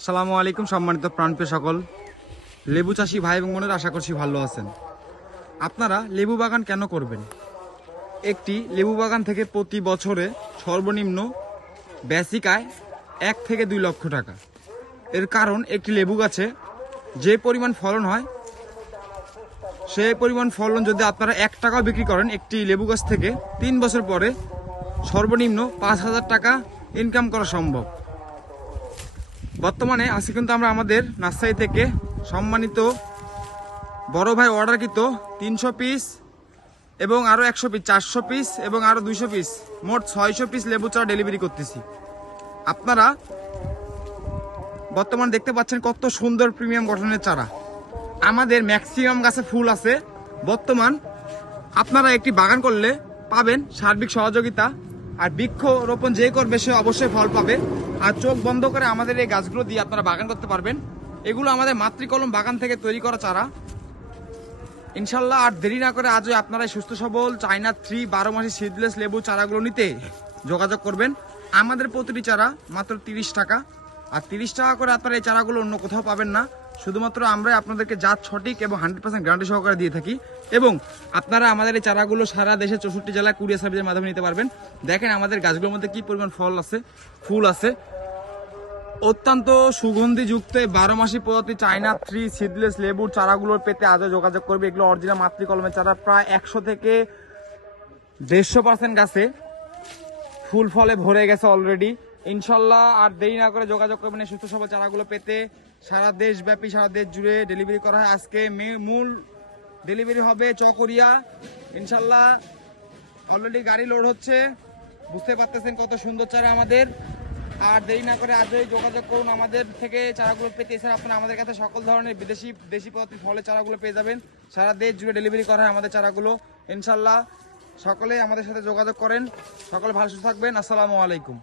আসসালামু আলাইকুম সম্মানিত প্রাণপ্রিয় সকল লেবু চাষি ভাই এবং বোনেরা, আশা করছি ভালো আছেন। আপনারা লেবু বাগান কেন করবেন? একটি লেবু বাগান থেকে প্রতি বছরে সর্বনিম্ন বেসিক আয় 1 থেকে 2 লক্ষ টাকা। এর কারণ একটি লেবু গাছে যে পরিমাণ ফলন হয়, সেই পরিমাণ ফলন যদি আপনারা 1 টাকাও বিক্রি করেন, একটি লেবু গাছ থেকে 3 বছর পরে সর্বনিম্ন 5,000 টাকা ইনকাম করা সম্ভব। বর্তমানে আজকে কিন্তু আমরা আমাদের নার্সারি থেকে সম্মানিত বড় ভাই অর্ডারকৃত 300 পিস এবং আরও 100 পিস, 400 পিস এবং আরও 200 পিস, মোট 600 পিস লেবু চারা ডেলিভারি করতেছি। আপনারা বর্তমান দেখতে পাচ্ছেন কত সুন্দর প্রিমিয়াম গঠনের চারা। আমাদের ম্যাক্সিমাম গাছে ফুল আছে। বর্তমান আপনারা একটি বাগান করলে পাবেন সার্বিক সহযোগিতা, আর বৃক্ষ রোপণ যে করবে সে অবশ্যই ফল পাবে। আর চোখ বন্ধ করে আমাদের এই গাছগুলো দিয়ে আপনারা বাগান করতে পারবেন। এগুলো আমাদের মাতৃকলম বাগান থেকে তৈরি করা চারা ইনশাল্লাহ। আর দেরি না করে আজই আপনারা সুস্থ সবল চায়না 3 12 মাসি সিডলেস লেবু চারাগুলো নিতে যোগাযোগ করবেন। আমাদের প্রতিটি চারা মাত্র 30 টাকা, আর 30 টাকা করে আপনারা এই চারাগুলো অন্য কোথাও পাবেন না। শুধুমাত্র আমরাই আপনাদেরকে জাত সঠিক এবং 100% গ্যারান্টি সহকারে দিয়ে থাকি। এবং আপনারা আমাদের এই চারাগুলো সারা দেশে 64 জেলায় কুরিয়ার সার্ভিসের মাধ্যমে নিতে পারবেন। দেখেন আমাদের গাছগুলোর মধ্যে কি পরিমাণ ফল আছে, ফুল আছে। অত্যন্ত সুগন্ধিযুক্ত 12 মাসি প্রজাতি চায়না 3 সিডলেস লেবুর চারাগুলোর পেতে আজও যোগাযোগ করবে। এগুলো অরিজিনাল মাতৃকলমের চারা। প্রায় 100 থেকে 150% গাছে ফুল ফলে ভরে গেছে অলরেডি ইনশাল্লাহ। আর দেরি না করে যোগাযোগ করবেন এই সুস্থ সবল চারাগুলো পেতে। সারা দেশব্যাপী, সারা দেশ জুড়ে ডেলিভারি করা হয়। আজকে মূল ডেলিভারি হবে চকরিয়া ইনশাল্লাহ। অলরেডি গাড়ি লোড হচ্ছে, বুঝতে পারতেছেন কত সুন্দর চারা আমাদের। আর দেরি না করে আজই যোগাযোগ করুন আমাদের থেকে চারাগুলো পেতে। এছাড়া আপনারা আমাদের কাছে সকল ধরনের দেশি প্রজাতির ফলের চারাগুলো পেয়ে যাবেন। সারা দেশ জুড়ে ডেলিভারি করা হয় আমাদের চারাগুলো ইনশাল্লাহ। সকলে আমাদের সাথে যোগাযোগ করেন। সকলে ভালো সুস্থ থাকবেন। আসসালামু আলাইকুম।